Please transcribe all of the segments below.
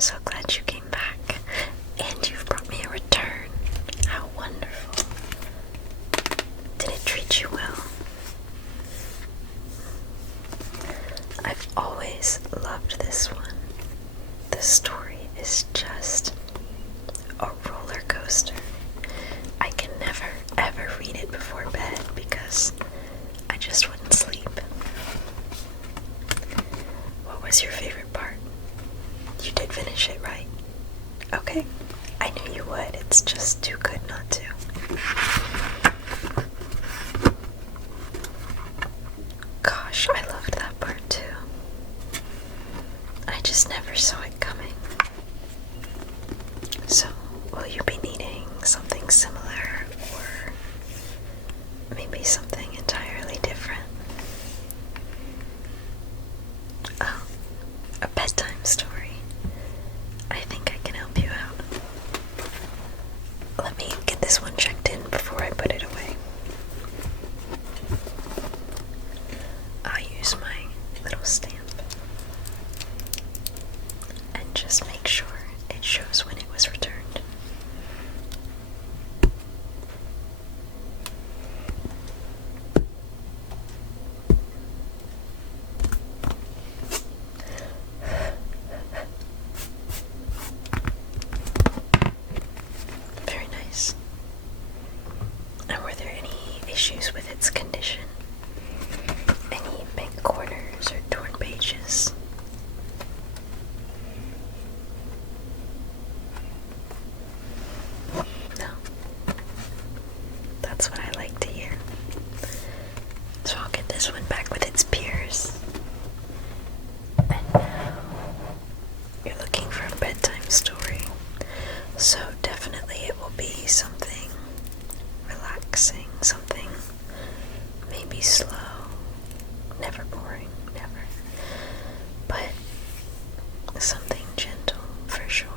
so glad you came back. And you've brought me a return. How wonderful. Did it treat you well? I've always loved this one. The story is just a roller coaster. I can never, ever read it before bed because I just wouldn't sleep. What was your favorite part? You did finish it, right? Okay. I knew you would. It's just too good not to. Gosh, I loved that part too. I just never saw it coming. So, will you be needing something similar or maybe something entirely different? Oh, a bedtime story. I think I can help you out. Let me get this one checked in before I put it away. I'll use my little stamp and just make sure it shows when it was returned. Very nice. And were there any issues with its condition? Any bent corners or torn pages? No. That's what I like to hear. So I'll get this one back with its peers. And now you're looking for a bedtime story. So definitely it will be something relaxing, something maybe slow, never boring, never, but something gentle for sure.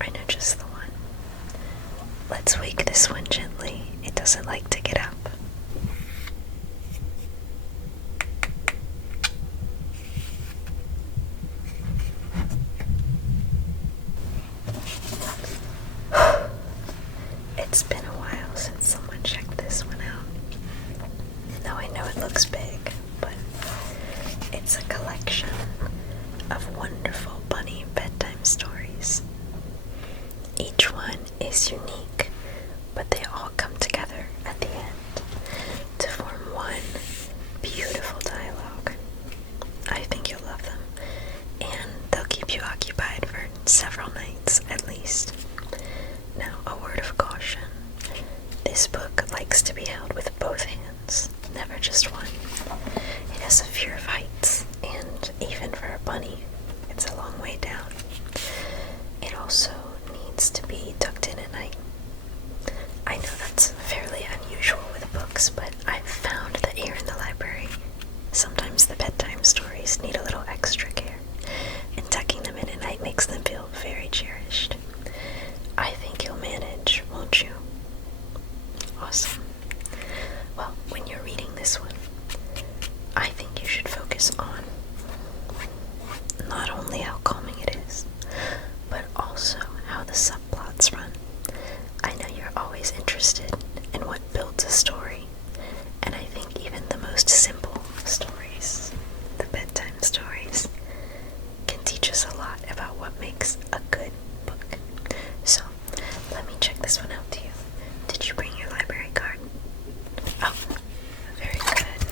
I know just the one. Let's wake this one gently. It doesn't like to get up. It's been a while since someone checked this one out. Now I know it looks big, but it's a collection of wonderful bunny bedtime stories. Each one is unique, but they all come together at the end to form one beautiful dialogue. I think you'll love them, and they'll keep you occupied for several nights at least. Now, a word of caution. This book likes to be held with both hands, never just one. It has a fear of heights, and even for a bunny, it's a long way down. It also needs to be tucked in at night. I know that's fairly unusual with books, but I've found that here in the library, sometimes the bedtime stories need a little extra care, and tucking them in at night makes them feel very cherished. I think you'll manage, won't you? Awesome. Well, when you're reading this one, I think you should focus on not only how calming it is, but also how the subplots run. I know you're always interested in what builds a story, and I think even the most simple stories, the bedtime stories, can teach us a lot about what makes a good book. So, let me check this one out to you. Did you bring your library card? Oh, very good.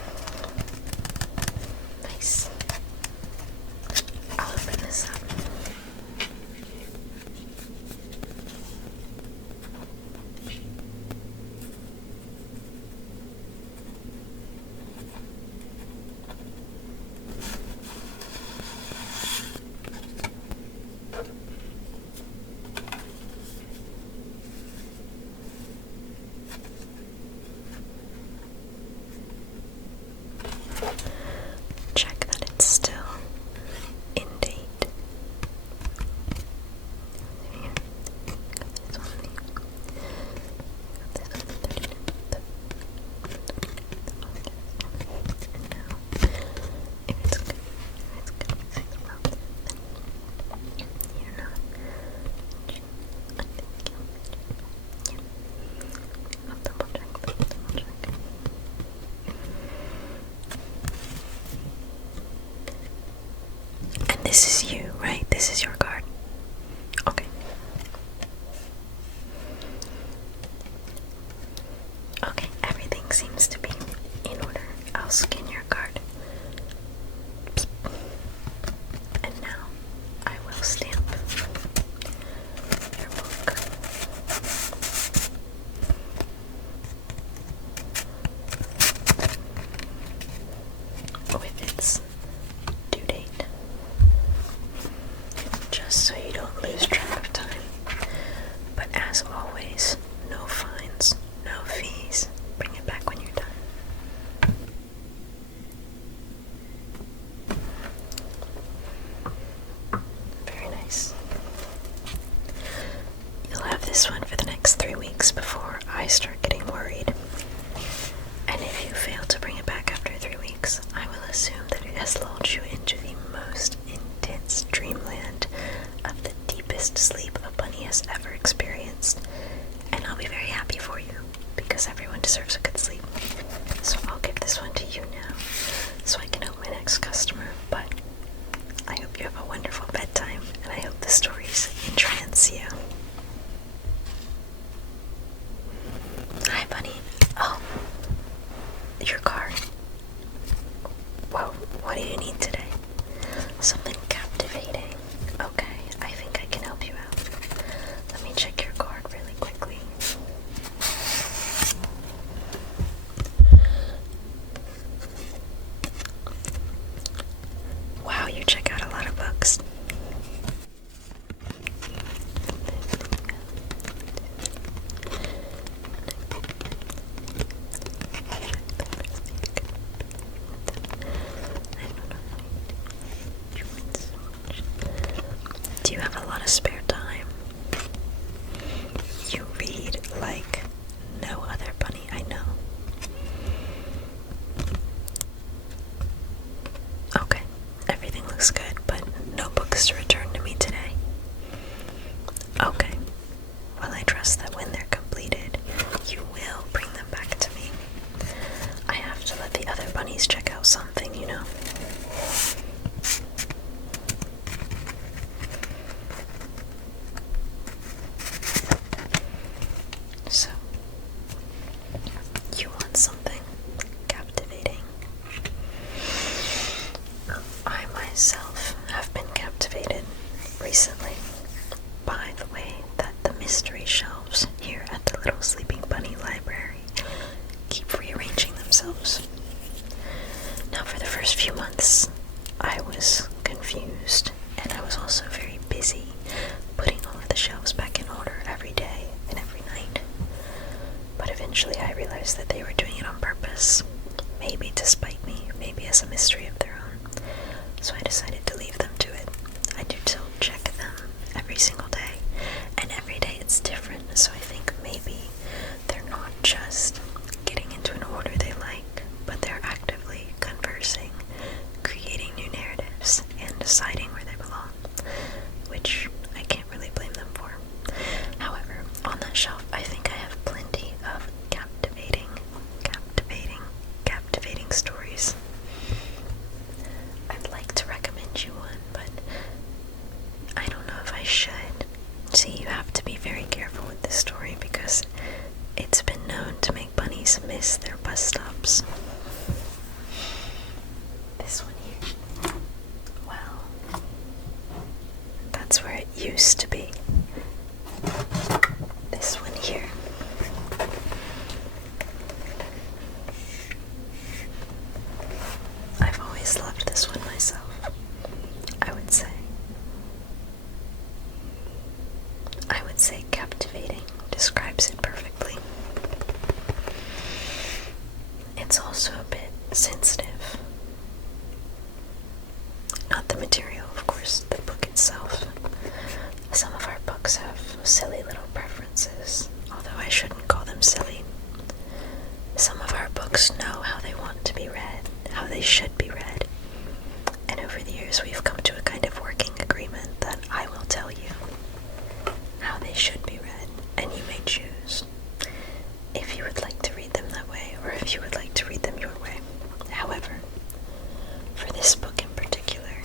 Nice. I'll open this up. this is you, right? This is your card. Okay. Okay, everything seems to be in order. I'll scan your card. And now I will stamp your book. With its due date. Just so you don't lose track of time. But as always, no fines, no fees. Bring it back when you're done. Very nice. You'll have this one for the next 3 weeks before I start getting worried. And if you fail to bring it back after 3 weeks, I will assume that it has lulled you into the most intense dreamland of the deepest sleep a bunny has ever experienced. And I'll be very happy for you, because everyone deserves a good sleep. So I'll give this one to you now, so I can help my next customer. But I hope you have a wonderful bedtime, and I hope the stories entrance you. Hi, bunny. Oh, your card. Whoa, what do you need today? Something captivating. Okay, I think I can help you out. Let me check your card really quickly. Wow, you check out a lot of books. Do you have a lot of spare time? You read like no other bunny I know. Okay, everything looks good, but no books to return to me today. Okay, well, I trust that when they're completed, you will bring them back to me. I have to let the other bunnies check out something, you know. So, you want something captivating? I myself have been captivated recently by the way that the mystery shelves here at the Little Sleeping Bunny Library keep rearranging themselves. Now, for the first few months, I was confused, and I was also very busy putting all of the shelves back in order every day and every night. But eventually I realized that they were doing it on purpose, maybe to spite me, maybe as a mystery of their own. So I decided to leave them to it. I do still check them every single day, and every day it's different, so I think maybe they're not just getting into an order they like, but they're actively conversing, creating new narratives, and deciding where they belong, which I can't really blame them for. However, on that shelf, I think I have plenty of captivating stories. I'd like to recommend you one, but I don't know if I should. See, you have to be very careful with this story because it's been known to make bunnies miss their bus stops. This one here. Well, that's where it used to be. This one here. I've always loved this one myself, I would say. I would say captivating describes it perfectly. It's also a bit sensitive. Not the material, of course, the book itself. Some of our books have silly little preferences, although I shouldn't call them silly. Some of our books know how they want to be read, how they should be read, and over the years we've come to a kind of working agreement that I will tell you how they should be read, and you may choose if you would like to read them that way or if you would like to read them your way. However, for this book in particular,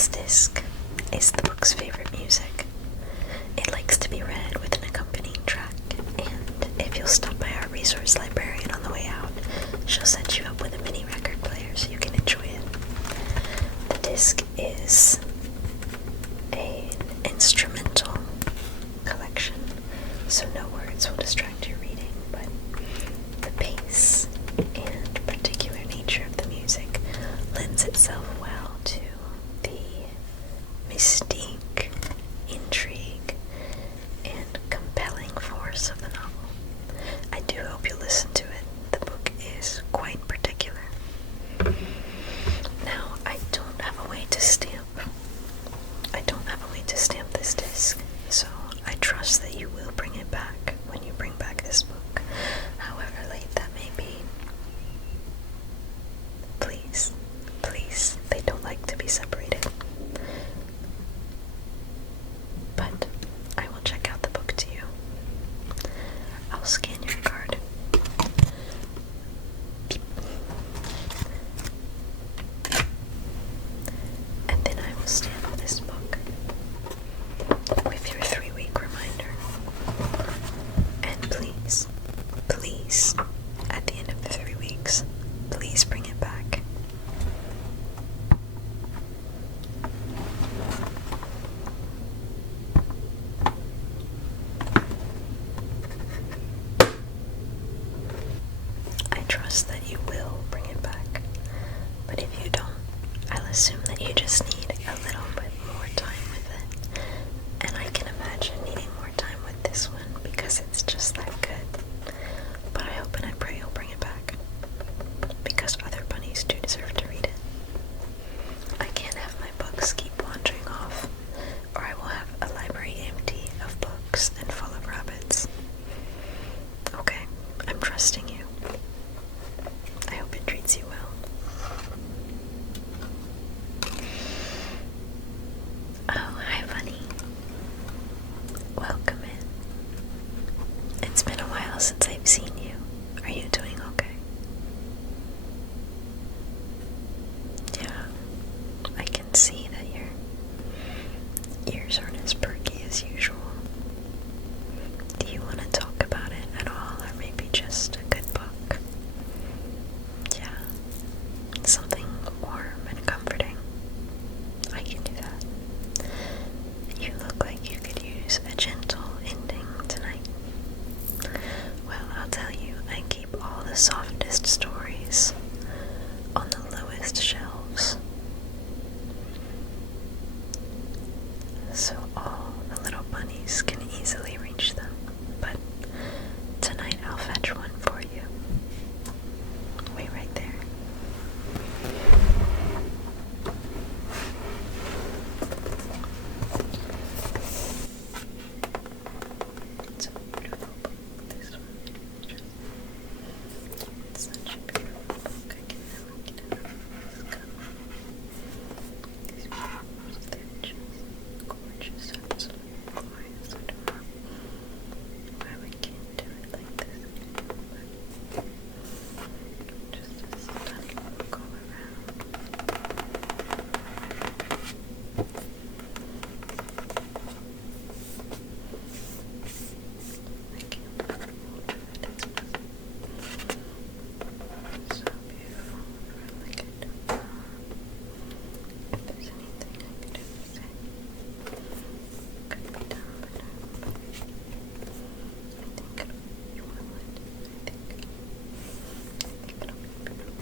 This disc is the book's favorite music. It likes to be read with an accompanying track, and if you'll stop by our resource librarian on the way out, she'll set you up with a mini record player so you can enjoy it. The disc is an instrumental collection, so no words will distract your reading, but the pace and particular nature of the music lends itself well to the mystique, intrigue, and compelling force of the novel. I do hope you listen to it. The book is quite particular. Now, I don't have a way to stamp this disc, so I trust that you will bring it back when you bring back this book, however late that may be. Please, please, they don't like to be separated. But I will check out the book to you. I'll scan your card. Beep. And then I will stamp this book with your 3-week reminder. And please, please, at the end of the 3 weeks, please bring it back. I trust that you will bring it back, but if you don't, I'll assume that you just need a little bit more time with it, and I can imagine needing more time with this one because it's just that good. But I hope and I pray you'll bring it back, because other bunnies do deserve to read it. I can't have my books keep wandering off, or I will have a library empty of books and full of rabbits. Okay, I'm trusting you. I hope it treats you well. Oh, hi, bunny. Welcome in. It's been a while since I've seen you. Are you doing okay? Yeah, I can see that your ears aren't as perky as usual. Do you want to talk about it at all, or maybe just a good book? Yeah, something warm and comforting. I can do that. You look like you could use a gentle ending tonight. Well, I'll tell you, I keep all the softest stories on the lowest shelves, so all the little bunnies can easily reach them. But tonight I'll fetch one for you. Wait right there. It's a beautiful book, this one. It's such a beautiful book. I can never get enough of this cover. These flowers, they're just gorgeous, absolutely glorious. I don't know why we can't do it like this anymore, but just a stunning book all around. I can't put a hold to it. It's so beautiful. Like, I don't know if there's anything I could ever say. Could be done better, but I think you will like it. I think it'll be beautiful.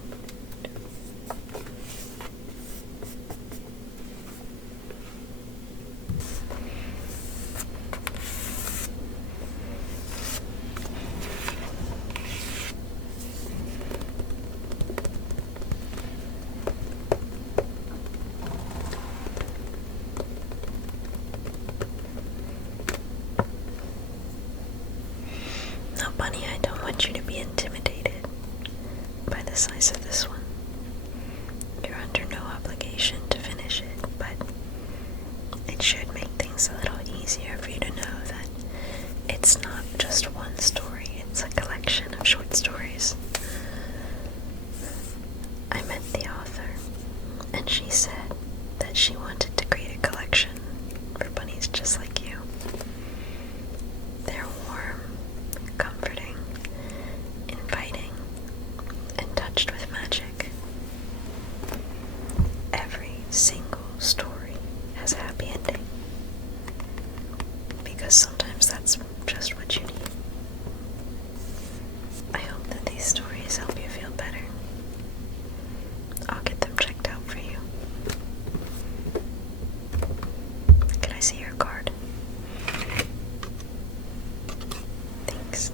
No, Bunny, I don't want you to be intimidated by the size of this one. You're under no obligation to finish it, but it should make things a little easier for you to know that it's not just one story, it's a collection of short stories. I met the author, and she said that she wanted to create a collection for bunnies just like you. They're warm, comforting, inviting, and touched with magic. Every single story has a happy ending, because sometimes that's just what you need. I hope that these stories help you feel better. I'll get them checked out for you. Can I see your card? Thanks.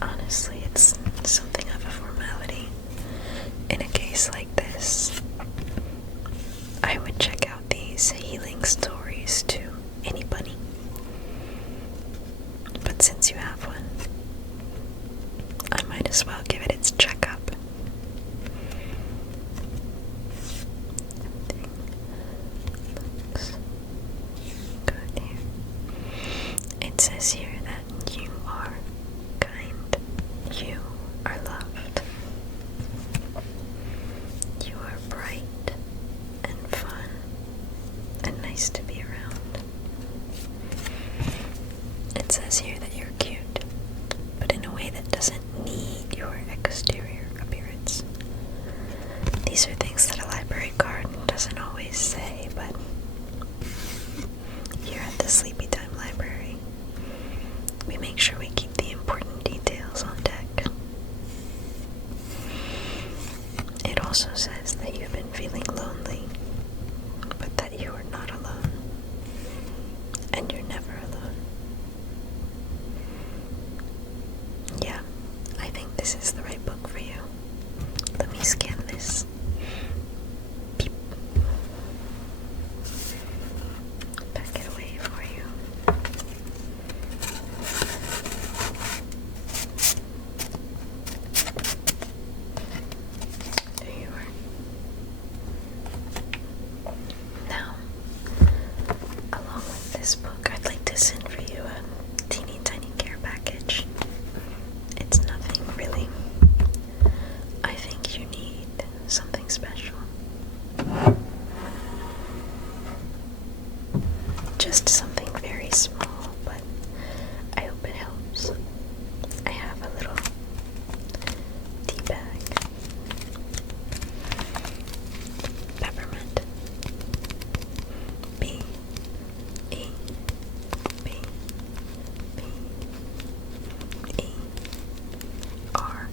Honestly, it's something of a formality. In a case like this, I would check out these healing stories to any bunny. But since you have one, I might as well give it its checkup. Everything looks good here. It says here that you are kind. You are loved. You are bright and fun and nice to be around. It says here that you're cute, but in a way that doesn't need your exterior appearance. These are things that a library card doesn't always say, but here at the Sleepy Time Library, we make sure we keep the important details on deck. It also says that you've been feeling lonely, but that you are not alone, and you're never alone. Yeah, I think this is the right book for you. Let me scan this. Beep. Pack it away for you. There you are. Now, along with this book, I'd like to send for you a teeny tiny care package. It's nothing really. I think you need something special. Just something very small, but I hope it helps. I have a little tea bag. Peppermint. B E B B E R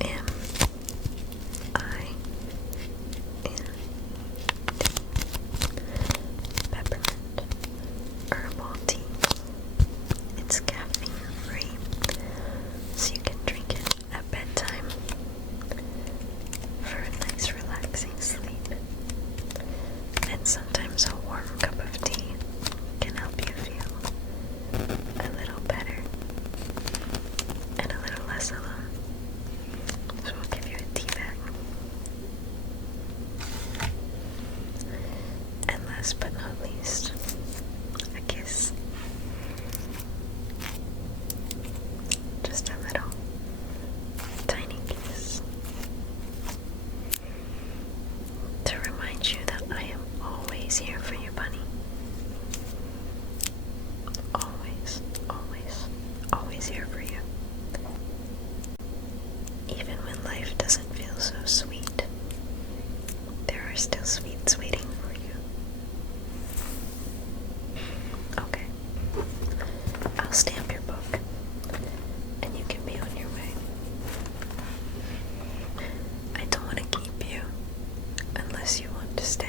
M I N T. Peppermint herbal tea. It's caffeine free, so you can drink it at bedtime for a nice relaxing sleep. And sometimes a warm cup of tea can help you feel a little better and a little less alone. So I'll give you a tea bag. And last but not least, a kiss. Just a little tiny kiss to remind you that I am always here for you, bunny. Always, always, always here for you. Even when life doesn't feel so sweet, there are still sweets waiting for you. Okay, I'll stamp your book, and you can be on your way. I don't want to keep you unless you want to stay.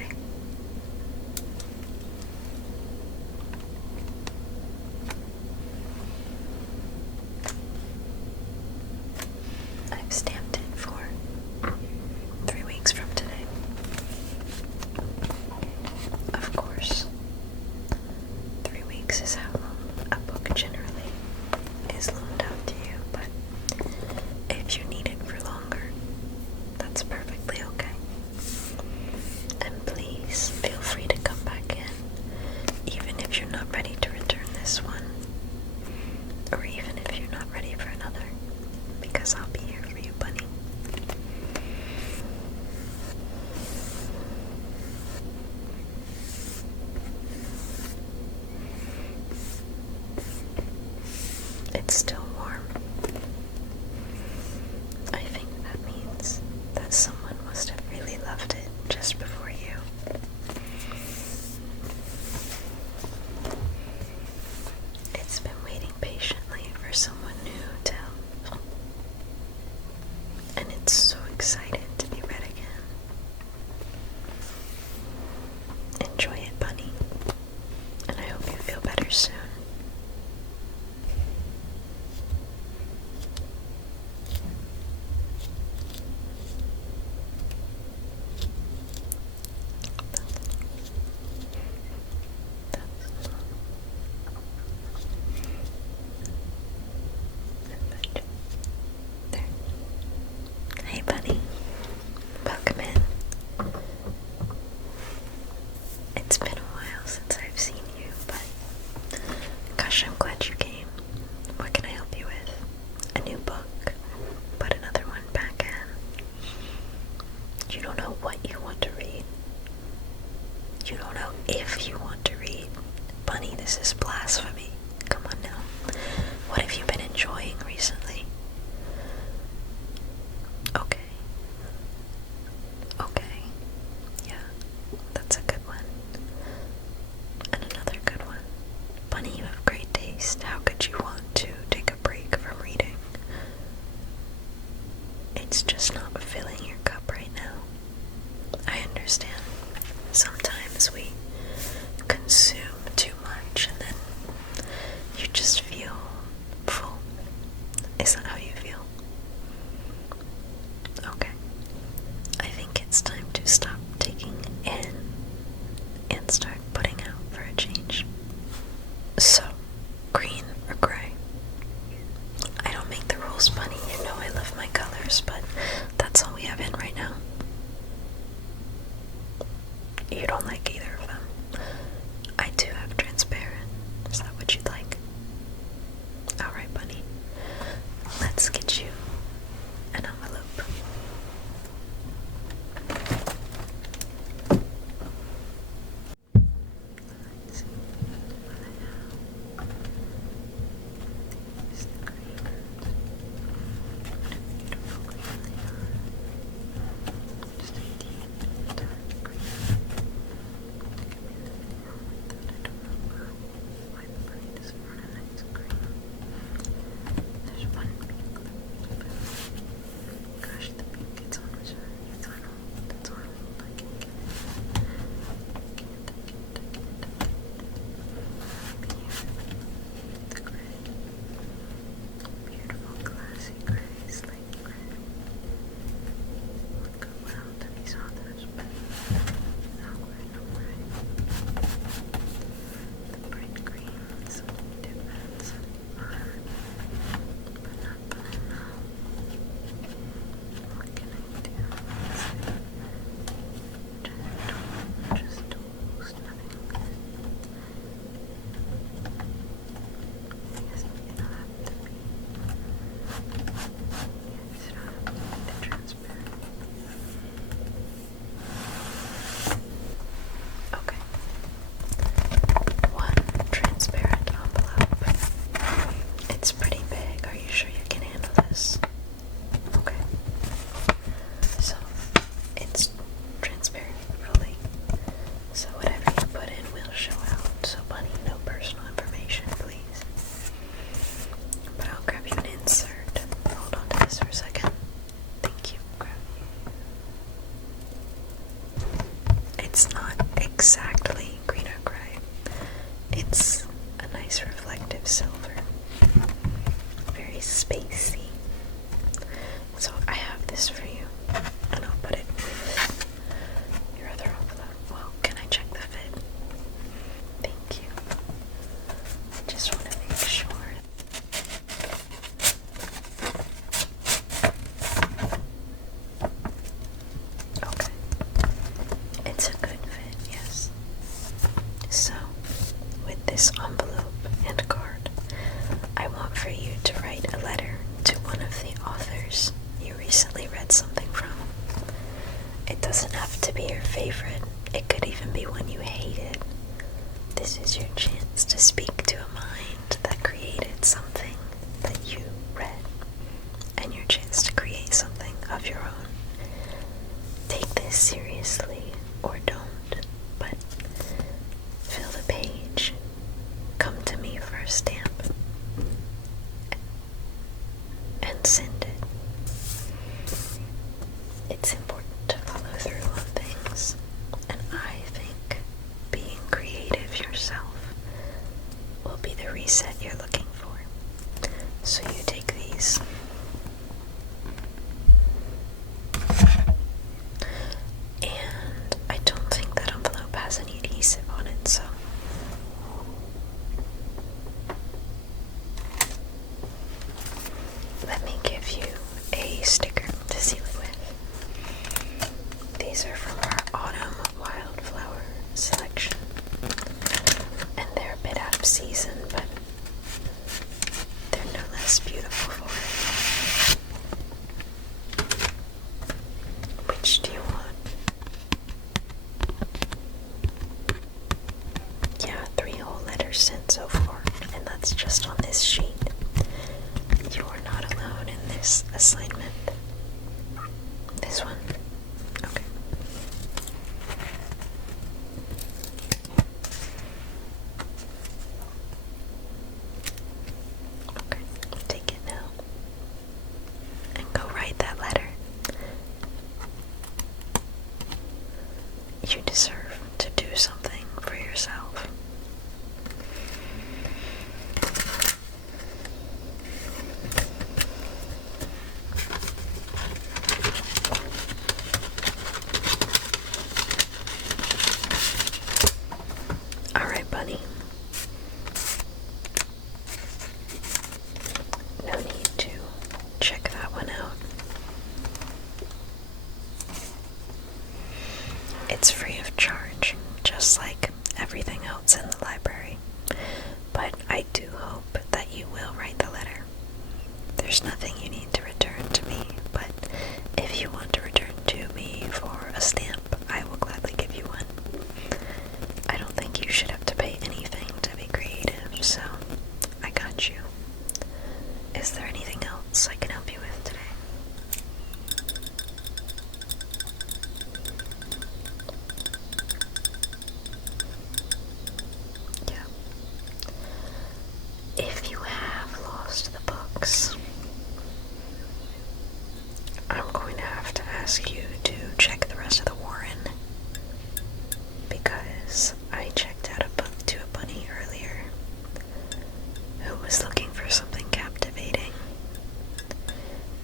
I've stamped it for 3 weeks from today. still warm. I think that means that someone must have really loved it just before you. It's been waiting patiently for someone new to help. And it's so excited to be read again. Enjoy it, Bunny. And I hope you feel better soon. There. Hey, Bunny. Welcome in. It's been a while since I've seen you, but gosh, I'm glad you came. What can I help you with? A new book? Put another one back in. You don't know what you want to read. You don't know if you want to read. Bunny, this is blasphemy. Come on now. What have you been enjoying recently? Okay. Okay. Yeah, that's a good one. And another good one. Bunny, you have great taste. How could you want to take a break from reading? It's just not filling your cup right now. I understand. Sometimes we consume too much and then you just feel full. Is that how you feel? Okay. I think it's time to stop taking in and start putting out for a change. So, green or gray? I don't make the rules, Bunny. You know I love my colors, but that's all we have in right now. You don't like either of them. I do have transparent. Is that what you'd like? Alright, Bunny. Let's get you an envelope. Let's see what I have. There's the green. What a beautiful green they are. Just a deep, dark green. Look at me, nothing wrong with that. I don't know why the bunny doesn't run a nice green. There's one pink left. Gosh, the pink, it's on reserve. It's on hold. It's on hold. I can't get it. I can't. Up here, the gray. Beautiful, classy gray, slate gray. Would go well to these others, but no gray, no gray. The bright greens do add some fun, but not fun enough. What can I do? Let's see. Just tools, nothing. I guess it'll have to be. Yes, it'll have to be the transparent. Okay. One transparent envelope. It's pretty big. Are you sure you can handle this? Okay. So, it's transparent fully. So whatever you put in will show out. So Bunny, no personal information, please. But I'll grab you an insert. Hold on to this for a second. Thank you. It's not exactly green or gray. It's a nice reflective silver. Very spacey. So I have this for you. And I'll put it with your other envelope. Well, can I check the fit? Thank you. I just want to make sure. Okay. It's a good fit, yes. So, with this envelope and card, I want for you to write a letter to one of the authors you recently read something from. It doesn't have to be your favorite. It could even be one you hated. This is your chance to speak to a mind that created something that your chance to create something of your own. Take this seriously or don't, but fill the page. Come to me for a stamp and send it. It's important to follow through on things, and I think being creative yourself will be the reset you're looking for. So you take these. And I don't think that envelope has any adhesive on it, so let me give you a sticker to seal it with. These are from our autumn wildflower selection, and they're a bit out of season, but they're no less beautiful for it. Which do you want? Yeah, 3 whole letters sent so far, and that's just on this sheet. You are not alone in this assignment. This one? Okay. Okay, take it now. And go write that letter. You deserve to do something for yourself. Alright, bunny. No need to check that one out. It's free of charge, just like everything else in the library. But I do hope that you will write the letter. There's nothing you need to return to me, but if you want to return to me for a stamp, I will gladly give you one. I don't think you should have to pay anything to be creative, so I got you. Is there anything else I can help you with today? Yeah. If you have lost the books, I'm going to have to ask you to check the rest of the Warren, because I checked out a book to a bunny earlier who was looking for something captivating,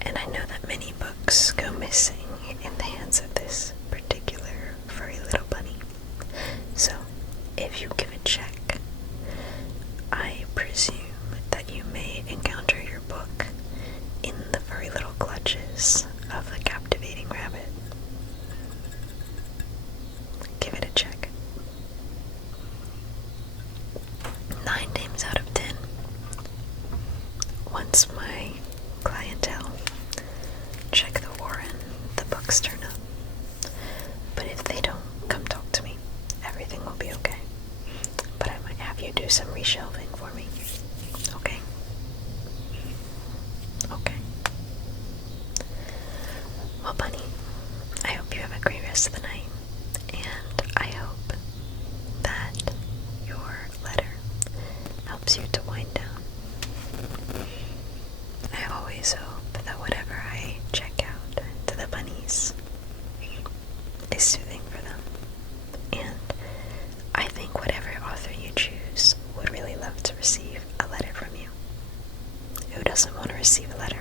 and I know that many books go missing in the hands of this particular furry little bunny. So, if you give a check, I presume that you may encounter your book in the furry little clutches of the captivating rabbit. Give it a check. 9 times out of 10, once my clientele check the Warren, the books turn up. But if they don't, come talk to me. Everything will be okay. But I might have you do some reshelving for me. Okay? Okay. Well, bunny, I hope you have a great rest of the night. And I hope that your letter helps you to wind down. I always hope that whatever I check out to the bunnies is soothing for them. And I think whatever author you choose would really love to receive a letter from you. Who doesn't want to receive a letter